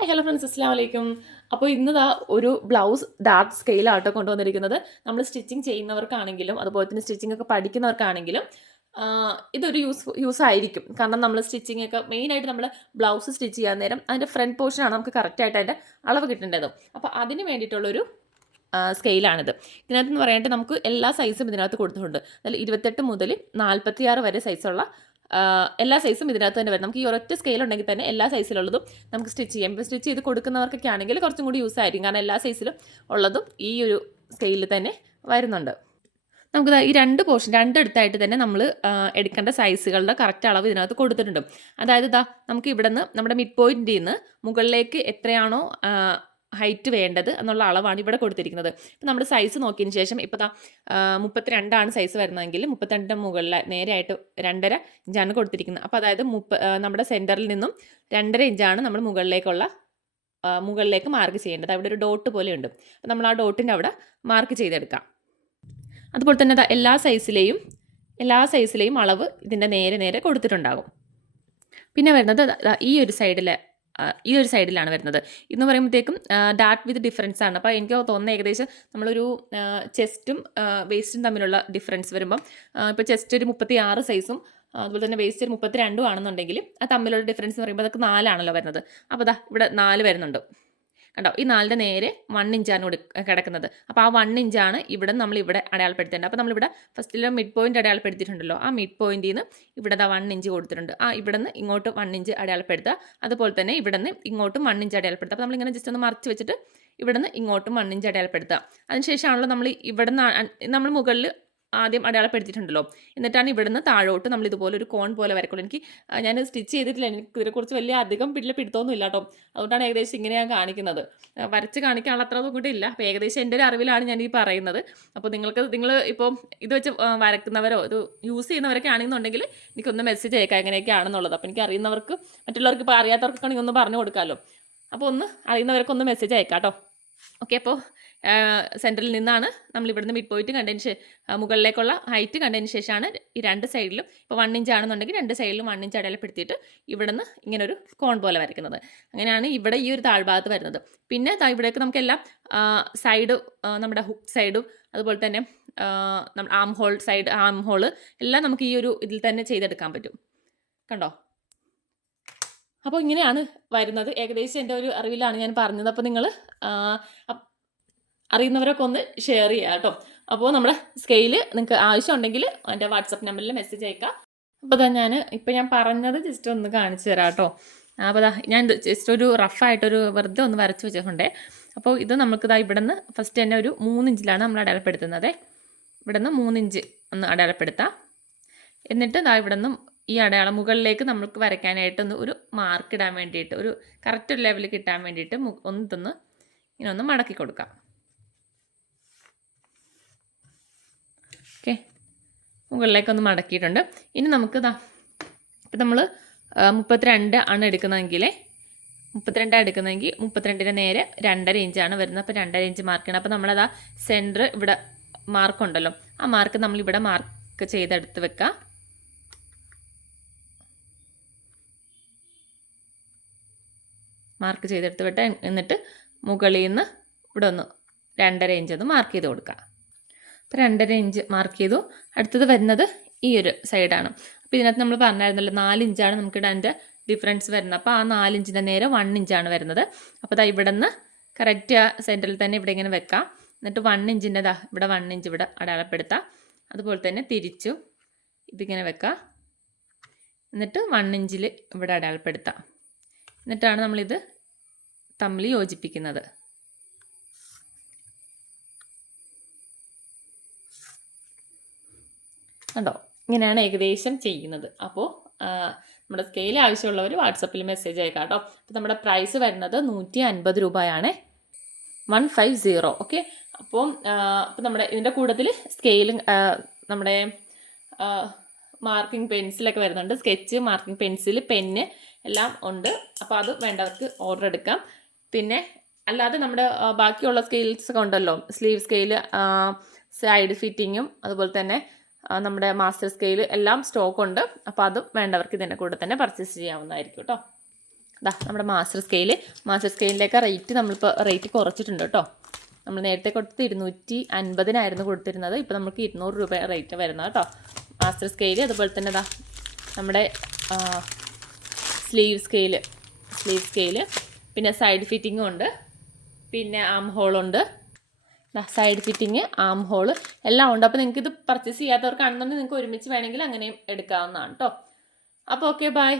Hi hello friends അസ്സാം വലൈക്കും അപ്പോൾ ഇന്നതാ ഒരു ബ്ലൗസ് ഡാർക്ക് സ്കെയിലാട്ടോ കൊണ്ടുവന്നിരിക്കുന്നത്. നമ്മൾ സ്റ്റിച്ചിങ് ചെയ്യുന്നവർക്കാണെങ്കിലും അതുപോലെ തന്നെ സ്റ്റിച്ചിങ് ഒക്കെ പഠിക്കുന്നവർക്കാണെങ്കിലും ഇതൊരു യൂസ് യൂസ് ആയിരിക്കും. കാരണം നമ്മൾ സ്റ്റിച്ചിങ് ഒക്കെ മെയിനായിട്ട് നമ്മൾ ബ്ലൗസ് സ്റ്റിച്ച് ചെയ്യാൻ നേരം അതിന്റെ ഫ്രണ്ട് പോർഷനാണ് നമുക്ക് കറക്റ്റായിട്ട് അതിന്റെ അളവ് കിട്ടേണ്ടത്. അപ്പോൾ അതിന് വേണ്ടിയിട്ടുള്ളൊരു സ്കെയിലാണിത് ഇതിനകത്ത് എന്ന് പറയാനായിട്ട് നമുക്ക് എല്ലാ സൈസും ഇതിനകത്ത് കൊടുത്തിട്ടുണ്ട്. അതിൽ ഇരുപത്തെട്ട് മുതൽ നാൽപ്പത്തിയാറ് വരെ സൈസുള്ള എല്ലാ സൈസും ഇതിനകത്ത് തന്നെ വരും. നമുക്ക് ഈ ഒരൊറ്റ സ്കെയിൽ ഉണ്ടെങ്കിൽ തന്നെ എല്ലാ സൈസിലുള്ളതും നമുക്ക് സ്റ്റിച്ച് ചെയ്യാം. ഇപ്പോൾ സ്റ്റിച്ച് ചെയ്ത് കൊടുക്കുന്നവർക്കൊക്കെ ആണെങ്കിൽ കുറച്ചും കൂടി യൂസ് ആയിരിക്കും. കാരണം എല്ലാ സൈസിലും ഉള്ളതും ഈ ഒരു സ്കെയിലിൽ തന്നെ വരുന്നുണ്ട്. നമുക്ക് ഈ രണ്ട് പോർഷൻ രണ്ടിടത്തായിട്ട് തന്നെ നമ്മൾ എടുക്കേണ്ട സൈസുകളുടെ കറക്റ്റ് അളവ് ഇതിനകത്ത് കൊടുത്തിട്ടുണ്ട്. അതായത് ഇതാ നമുക്ക് ഇവിടെ നിന്ന് നമ്മുടെ മിഡ് പോയിന്റിൽ നിന്ന് മുകളിലേക്ക് എത്രയാണോ ഹൈറ്റ് വേണ്ടത് എന്നുള്ള അളവാണ് ഇവിടെ കൊടുത്തിരിക്കുന്നത്. ഇപ്പം നമ്മൾ സൈസ് നോക്കിയതിന് ശേഷം ഇപ്പോൾ താ മുപ്പത്തിരണ്ടാണ് സൈസ് വരുന്നതെങ്കിൽ മുപ്പത്തിരണ്ടിന്റെ മുകളിൽ നേരെയായിട്ട് രണ്ടര ഇഞ്ചാണ് കൊടുത്തിരിക്കുന്നത്. അപ്പോൾ അതായത് മുപ്പ നമ്മുടെ സെന്ററിൽ നിന്നും രണ്ടര ഇഞ്ചാണ് നമ്മൾ മുകളിലേക്കുള്ള മുകളിലേക്ക് മാർക്ക് ചെയ്യേണ്ടത്. അവിടെ ഒരു ഡോട്ട് പോലെ ഉണ്ട്. നമ്മൾ ആ ഡോട്ടിന്റെ അവിടെ മാർക്ക് ചെയ്തെടുക്കാം. അതുപോലെ തന്നെ എല്ലാ സൈസിലെയും എല്ലാ സൈസിലെയും അളവ് ഇതിന്റെ നേരെ നേരെ കൊടുത്തിട്ടുണ്ടാകും. പിന്നെ വരുന്നത് ഈ ഒരു സൈഡിലെ ഈ ഒരു സൈഡിലാണ് വരുന്നത്. എന്ന് പറയുമ്പോഴത്തേക്കും ഡാറ്റ് വിത്ത് ഡിഫറൻസ് ആണ്. അപ്പോൾ എനിക്ക് തോന്നുന്നത് ഏകദേശം നമ്മളൊരു ചെസ്റ്റും വേസ്റ്റും തമ്മിലുള്ള ഡിഫറൻസ് വരുമ്പം ഇപ്പോൾ ചെസ്റ്റ് ഒരു മുപ്പത്തി ആറ് സൈസും അതുപോലെ തന്നെ വേസ്റ്റ് ഒരു മുപ്പത്തി രണ്ടും ആണെന്നുണ്ടെങ്കിൽ ആ തമ്മിലുള്ള ഡിഫറൻസ് എന്ന് പറയുമ്പോൾ അതൊക്കെ നാലാണല്ലോ വരുന്നത്. അപ്പോൾ അതാ ഇവിടെ നാല് വരുന്നുണ്ട്. കണ്ടോ? ഈ നാലിന്റെ നേരെ വൺ ഇഞ്ചാണ് കിടക്കുന്നത്. അപ്പോൾ ആ വൺ ഇഞ്ചാണ് ഇവിടെ നമ്മൾ ഇവിടെ അടയാളപ്പെടുത്തേണ്ടത്. അപ്പോൾ നമ്മളിവിടെ ഫസ്റ്റിൽ മിഡ് പോയിന്റ് അടയാളപ്പെടുത്തിയിട്ടുണ്ടല്ലോ. ആ മിഡ് പോയിന്റിൽ നിന്ന് ഇവിടെ ദാ വൺ ഇഞ്ച് കൊടുത്തിട്ടുണ്ട്. ആ ഇവിടെ നിന്ന് ഇങ്ങോട്ട് വൺ ഇഞ്ച് അടയാളപ്പെടുത്തുക. അതുപോലെ തന്നെ ഇവിടെ നിന്ന് ഇങ്ങോട്ടും വൺ ഇഞ്ച് അടയാളപ്പെടുത്തുക. അപ്പോൾ നമ്മളിങ്ങനെ ജസ്റ്റ് ഒന്ന് മറച്ച് വെച്ചിട്ട് ഇവിടെ നിന്ന് ഇങ്ങോട്ടും വൺ ഇഞ്ച് അടയാളപ്പെടുത്തുക. അതിനുശേഷമാണല്ലോ നമ്മൾ ഇവിടെ നിന്ന് നമ്മൾ മുകളിൽ ആദ്യം അടയാളപ്പെടുത്തിയിട്ടുണ്ടല്ലോ. എന്നിട്ടാണ് ഇവിടുന്ന് താഴോട്ട് നമ്മൾ ഇതുപോലെ ഒരു കോൺ പോലെ വരക്കുള്ളൂ എനിക്ക് ഞാൻ സ്റ്റിച്ച് ചെയ്തിട്ടില്ല. എനിക്ക് ഇതിനെക്കുറിച്ച് വലിയ അധികം പിടില പിടുത്തമൊന്നും ഇല്ല കേട്ടോ. അതുകൊണ്ടാണ് ഏകദേശം ഇങ്ങനെ ഞാൻ കാണിക്കുന്നത്. വരച്ച് കാണിക്കാനുള്ള അത്ര കൂടി ഇല്ല. അപ്പോൾ ഏകദേശം എന്റെ ഒരു അറിവിലാണ് ഞാൻ ഈ പറയുന്നത്. അപ്പോൾ നിങ്ങൾക്ക് നിങ്ങൾ ഇപ്പോൾ ഇത് വെച്ച് വരക്കുന്നവരോ ഇത് യൂസ് ചെയ്യുന്നവരൊക്കെ ആണെന്നുണ്ടെങ്കിൽ എനിക്കൊന്ന് മെസ്സേജ് അയക്കാം എങ്ങനെയൊക്കെയാണെന്നുള്ളത് അപ്പോൾ എനിക്ക് അറിയുന്നവർക്ക് മറ്റുള്ളവർക്ക് ഇപ്പോൾ അറിയാത്തവർക്കൊക്കെ ഒന്ന് പറഞ്ഞു കൊടുക്കാമല്ലോ. അപ്പോൾ ഒന്ന് അറിയുന്നവർക്കൊന്ന് മെസ്സേജ് അയക്കാം കേട്ടോ. ഓക്കെ അപ്പോൾ സെന്ററിൽ നിന്നാണ് നമ്മൾ ഇവിടുന്ന് മിഡ് പോയിട്ട് കണ്ടതിന് ശേഷം മുകളിലേക്കുള്ള ഹൈറ്റ് കണ്ടതിന് ശേഷമാണ് ഈ രണ്ട് സൈഡിലും ഇപ്പോൾ വൺ ഇഞ്ച് ആണെന്നുണ്ടെങ്കിൽ രണ്ട് സൈഡിലും വൺ ഇഞ്ച് അടയാളപ്പെടുത്തിയിട്ട് ഇവിടുന്ന് ഇങ്ങനെ ഒരു കോൺ പോലെ വരയ്ക്കുന്നത്. അങ്ങനെയാണ് ഇവിടെ ഈ ഒരു താഴ്ഭാഗത്ത് വരുന്നത്. പിന്നെ ഇവിടേക്ക് നമുക്കെല്ലാം സൈഡ് നമ്മുടെ ഹുക്ക് സൈഡും അതുപോലെ തന്നെ നമ്മുടെ arm hole side arm hole എല്ലാം നമുക്ക് ഈ ഒരു ഇതിൽ തന്നെ ചെയ്തെടുക്കാൻ പറ്റും. കണ്ടോ? അപ്പോൾ ഇങ്ങനെയാണ് വരുന്നത്. ഏകദേശം എന്റെ ഒരു അറിവിലാണ് ഞാൻ പറഞ്ഞത്. അപ്പോൾ നിങ്ങൾ അറിയുന്നവരൊക്കെ ഒന്ന് ഷെയർ ചെയ്യുക കേട്ടോ അപ്പോൾ നമ്മുടെ സ്കെയിൽ നിങ്ങൾക്ക് ആവശ്യമുണ്ടെങ്കിൽ എന്റെ വാട്സപ്പ് നമ്പറിൽ മെസ്സേജ് അയക്കാം. അപ്പോൾ ഞാൻ ഇപ്പോൾ ഞാൻ പറഞ്ഞത് ജസ്റ്റ് ഒന്ന് കാണിച്ചു തരാം കേട്ടോ അപ്പോൾ ഞാൻ ജസ്റ്റ് ഒരു റഫായിട്ടൊരു വെറുതെ ഒന്ന് വരച്ച് വെച്ചിട്ടുണ്ടേ അപ്പോൾ ഇത് നമുക്ക് ഇതാ ഇവിടെ നിന്ന് ഫസ്റ്റ് തന്നെ ഒരു മൂന്നിഞ്ചിലാണ് നമ്മൾ അടയാളപ്പെടുത്തുന്നത്. ഇവിടെ നിന്ന് മൂന്നിഞ്ച് ഒന്ന് അടയാളപ്പെടുത്താം. എന്നിട്ട് ഇതാ ഇവിടെ നിന്നും ഈ അടയാളം മുകളിലേക്ക് നമുക്ക് വരയ്ക്കാനായിട്ട് ഒന്ന് ഒരു മാർക്ക് ഇടാൻ വേണ്ടിയിട്ട് ഒരു കറക്റ്റ് ഒരു ലെവൽ കിട്ടാൻ വേണ്ടിയിട്ട് ഒന്ന് ഇതൊന്ന് ഇങ്ങനെ ഒന്ന് മടക്കി കൊടുക്കാം ഓക്കെ മുകളിലേക്കൊന്ന് മടക്കിയിട്ടുണ്ട്. ഇനി നമുക്ക് ഇതാ ഇപ്പം നമ്മൾ മുപ്പത്തിരണ്ട് ആണ് എടുക്കുന്നതെങ്കിൽ മുപ്പത്തിരണ്ടാണ് എടുക്കുന്നതെങ്കിൽ മുപ്പത്തിരണ്ടിന്റെ നേരെ രണ്ടര ഇഞ്ചാണ് വരുന്നത്. അപ്പോൾ രണ്ടര ഇഞ്ച് മാർക്ക് ചെയ്യണം അപ്പോൾ നമ്മളതാ സെന്റർ ഇവിടെ മാർക്കുണ്ടല്ലോ ആ മാർക്ക് നമ്മൾ ഇവിടെ മാർക്ക് ചെയ്തെടുത്ത് വെക്കുക മാർക്ക് ചെയ്തെടുത്ത് വിട്ട്. എന്നിട്ട് മുകളിൽ നിന്ന് ഇവിടെ ഒന്ന് രണ്ടര ഇഞ്ച് ഒന്ന് മാർക്ക് ചെയ്ത് കൊടുക്കുക അപ്പോൾ രണ്ടര ഇഞ്ച് മാർക്ക് ചെയ്തു. അടുത്തത് വരുന്നത് ഈ ഒരു സൈഡാണ് അപ്പോൾ ഇതിനകത്ത് നമ്മൾ പറഞ്ഞായിരുന്നല്ലോ നാല് ഇഞ്ചാണ് നമുക്ക് ഇടാന്റെ ഡിഫറൻസ് വരുന്നത്. അപ്പോൾ ആ നാല് ഇഞ്ചിന്റെ നേരെ വൺ ഇഞ്ചാണ് വരുന്നത്. അപ്പോൾ ദാ ഇവിടെ നിന്ന് കറക്റ്റ് സെന്ററിൽ തന്നെ ഇവിടെ ഇങ്ങനെ വെക്കാം. എന്നിട്ട് വൺ ഇഞ്ചിന്റെ ദാ ഇവിടെ വൺ ഇഞ്ച് ഇവിടെ അടയാളപ്പെടുത്താം. അതുപോലെ തന്നെ തിരിച്ചു ഇതിങ്ങനെ വെക്കാം. എന്നിട്ട് വൺ ഇഞ്ചിൽ ഇവിടെ അടയാളപ്പെടുത്താം. എന്നിട്ടാണ് നമ്മളിത് തമ്മിൽ യോജിപ്പിക്കുന്നത്. കണ്ടോ? ഇങ്ങനെയാണ് ഏകദേശം ചെയ്യുന്നത്. അപ്പോൾ നമ്മുടെ സ്കെയിൽ ആവശ്യമുള്ളവർ വാട്സപ്പിൽ മെസ്സേജ് അയക്കാം കേട്ടോ. അപ്പോൾ നമ്മുടെ പ്രൈസ് വരുന്നത് നൂറ്റി അൻപത് രൂപയാണ് വൺ ഫൈവ് സീറോ ഓക്കെ അപ്പോൾ അപ്പോൾ നമ്മുടെ ഇതിന്റെ കൂട്ടത്തിൽ സ്കെയിലും നമ്മുടെ മാർക്കിംഗ് പെൻസിലൊക്കെ വരുന്നുണ്ട്. സ്കെച്ച് മാർക്കിംഗ് പെൻസിൽ പെന്ന് എല്ലാം ഉണ്ട്. അപ്പോൾ അത് വേണ്ടവർക്ക് ഓർഡർ എടുക്കാം. പിന്നെ അല്ലാതെ നമ്മുടെ ബാക്കിയുള്ള സ്കെയിൽസ് ഒക്കെ ഉണ്ടല്ലോ. സ്ലീവ് സ്കെയിൽ സൈഡ് ഫിറ്റിങ്ങും അതുപോലെ തന്നെ നമ്മുടെ മാസ്റ്റർ സ്കെയിൽ എല്ലാം സ്റ്റോക്ക് ഉണ്ട്. അപ്പോൾ അതും വേണ്ടവർക്ക് ഇതിന്റെ കൂടെ തന്നെ പർച്ചേസ് ചെയ്യാവുന്നതായിരിക്കും കേട്ടോ അതാ നമ്മുടെ മാസ്റ്റർ സ്കെയിൽ മാസ്റ്റർ സ്കെയിലിന്റെയൊക്കെ റേറ്റ് നമ്മളിപ്പോൾ റേറ്റ് കുറച്ചിട്ടുണ്ട് കേട്ടോ നമ്മൾ നേരത്തെ കൊടുത്ത് ഇരുന്നൂറ്റി അൻപതിനായിരുന്നു കൊടുത്തിരുന്നത്. ഇപ്പോൾ നമുക്ക് ഇരുന്നൂറ് രൂപ റേറ്റ് വരുന്നത് കേട്ടോ മാസ്റ്റർ സ്കെയിൽ അതുപോലെ തന്നെ ഇതാ നമ്മുടെ സ്ലീവ് സ്കെയിൽ സ്ലീവ് സ്കെയിൽ പിന്നെ സൈഡ് ഫിറ്റിങ്ങും ഉണ്ട്. പിന്നെ ആം ഹോളുണ്ട് സൈഡ് ഫിറ്റിങ് ആം ഹോൾ എല്ലാം ഉണ്ട്. അപ്പോൾ നിങ്ങൾക്ക് ഇത് പർച്ചേസ് ചെയ്യാത്തവർക്കാണെന്നുണ്ടെങ്കിൽ നിങ്ങൾക്ക് ഒരുമിച്ച് വേണമെങ്കിൽ അങ്ങനെയും എടുക്കാവുന്നതാണ് കേട്ടോ അപ്പോൾ ഓക്കെ ബൈ